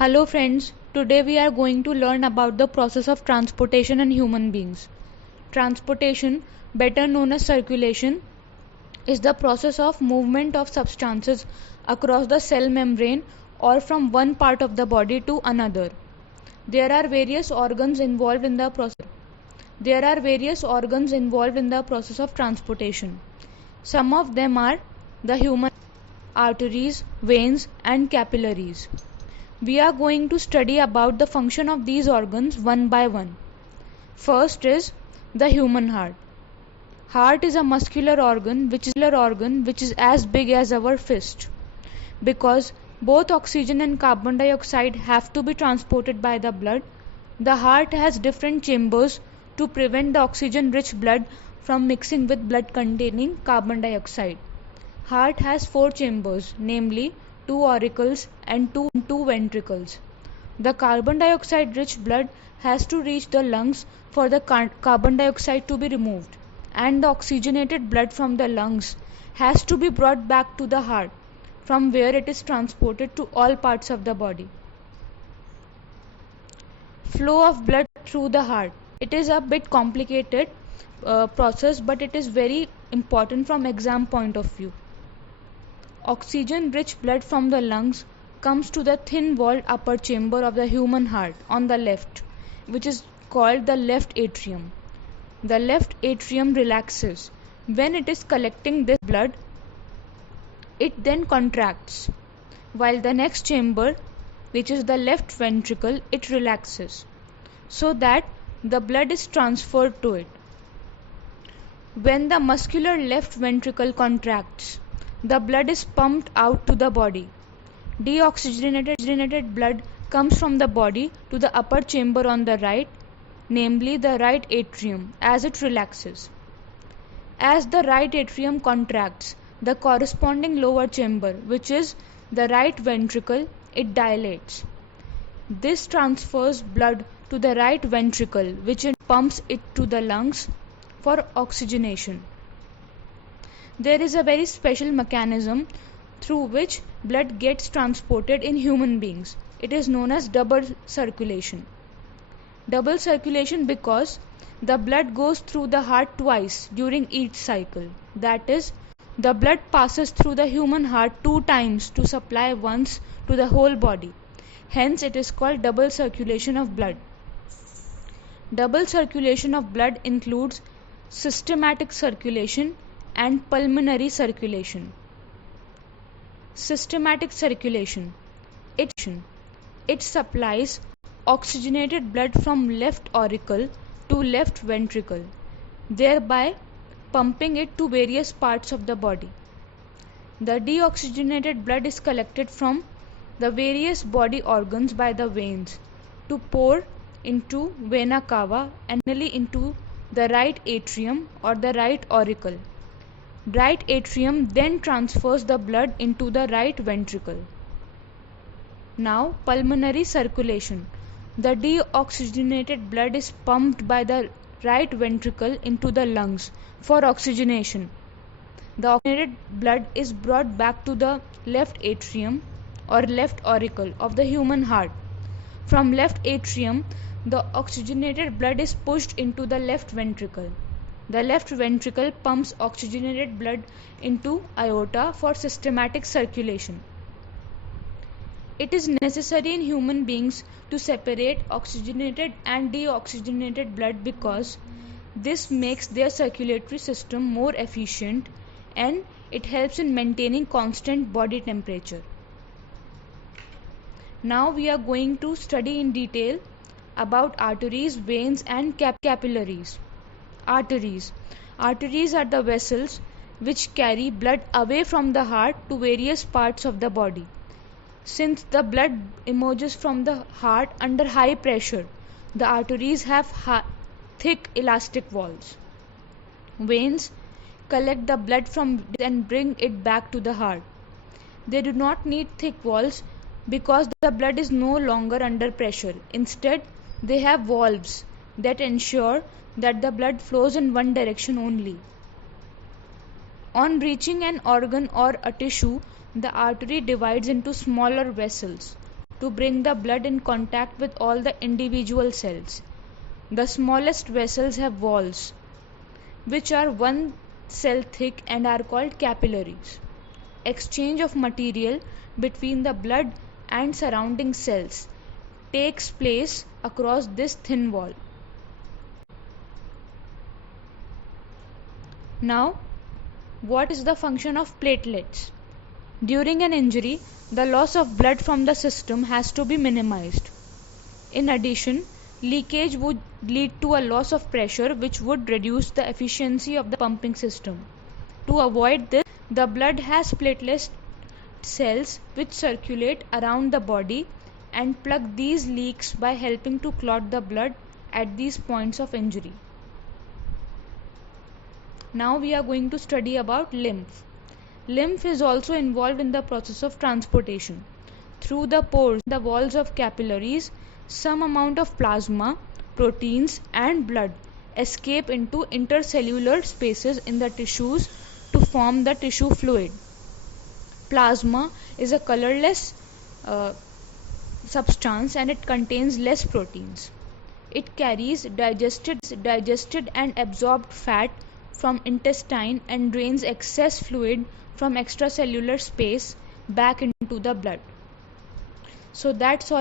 Hello friends, today we are going to learn about the process of transportation in human beings. Transportation, better known as circulation, is the process of movement of substances across the cell membrane or from one part of the body to another. There are various organs involved in the process. Of transportation. Some of them are the human arteries, veins and capillaries. We are going to study about the function of these organs one by one. First is the human heart. Heart is a muscular organ which is as big as our fist. Because both oxygen and carbon dioxide have to be transported by the blood, the heart has different chambers to prevent the oxygen rich blood from mixing with blood containing carbon dioxide. Heart has 4 chambers, namely 2 auricles and 2 ventricles. The carbon dioxide rich blood has to reach the lungs for the carbon dioxide to be removed, and the oxygenated blood from the lungs has to be brought back to the heart, from where it is transported to all parts of the body. Flow of blood through the heart. It is a bit complicated process, but it is very important from exam point of view. Oxygen rich blood from the lungs comes to the thin walled upper chamber of the human heart on the left, which is called the left atrium. The left atrium relaxes. When it is collecting this blood, it then contracts, while the next chamber, which is the left ventricle, it relaxes, so that the blood is transferred to it. When the muscular left ventricle contracts, the blood is pumped out to the body. Deoxygenated blood comes from the body to the upper chamber on the right, namely the right atrium, as it relaxes. As the right atrium contracts, the corresponding lower chamber, which is the right ventricle, it dilates. This transfers blood to the right ventricle, which pumps it to the lungs for oxygenation. There is a very special mechanism through which blood gets transported in human beings. It is known as double circulation. Double circulation because the blood goes through the heart twice during each cycle. That is, the blood passes through the human heart 2 times to supply once to the whole body. Hence, it is called double circulation of blood. Double circulation of blood includes systematic circulation and pulmonary circulation. Systematic circulation. It supplies oxygenated blood from left auricle to left ventricle, thereby pumping it to various parts of the body. The deoxygenated blood is collected from the various body organs by the veins to pour into vena cava and finally into the right atrium or the right auricle. Right atrium then transfers the blood into the right ventricle. Now, pulmonary circulation. The deoxygenated blood is pumped by the right ventricle into the lungs for oxygenation. The oxygenated blood is brought back to the left atrium or left auricle of the human heart. From left atrium, the oxygenated blood is pushed into the left ventricle. The left ventricle pumps oxygenated blood into aorta for systematic circulation. It is necessary in human beings to separate oxygenated and deoxygenated blood because this makes their circulatory system more efficient and it helps in maintaining constant body temperature. Now we are going to study in detail about arteries, veins and capillaries. Arteries. Arteries are the vessels which carry blood away from the heart to various parts of the body. Since the blood emerges from the heart under high pressure, the arteries have thick elastic walls. Veins collect the blood from and bring it back to the heart. They do not need thick walls because the blood is no longer under pressure. Instead, they have valves that ensure that the blood flows in one direction only. On reaching an organ or a tissue, the artery divides into smaller vessels. to bring the blood in contact with all the individual cells. The smallest vessels have walls, which are 1 cell thick and are called capillaries. Exchange of material between the blood and surrounding cells takes place across this thin wall. Now, what is the function of platelets? During an injury, the loss of blood from the system has to be minimized. In addition, leakage would lead to a loss of pressure, which would reduce the efficiency of the pumping system. To avoid this, the blood has platelet cells which circulate around the body and plug these leaks by helping to clot the blood at these points of injury. Now we are going to study about lymph. Lymph is also involved in the process of transportation. Through the pores, the walls of capillaries, some amount of plasma, proteins and blood escape into intercellular spaces in the tissues to form the tissue fluid. Plasma is a colorless substance and it contains less proteins. It carries digested and absorbed fat from intestine and drains excess fluid from extracellular space back into the blood. So that's all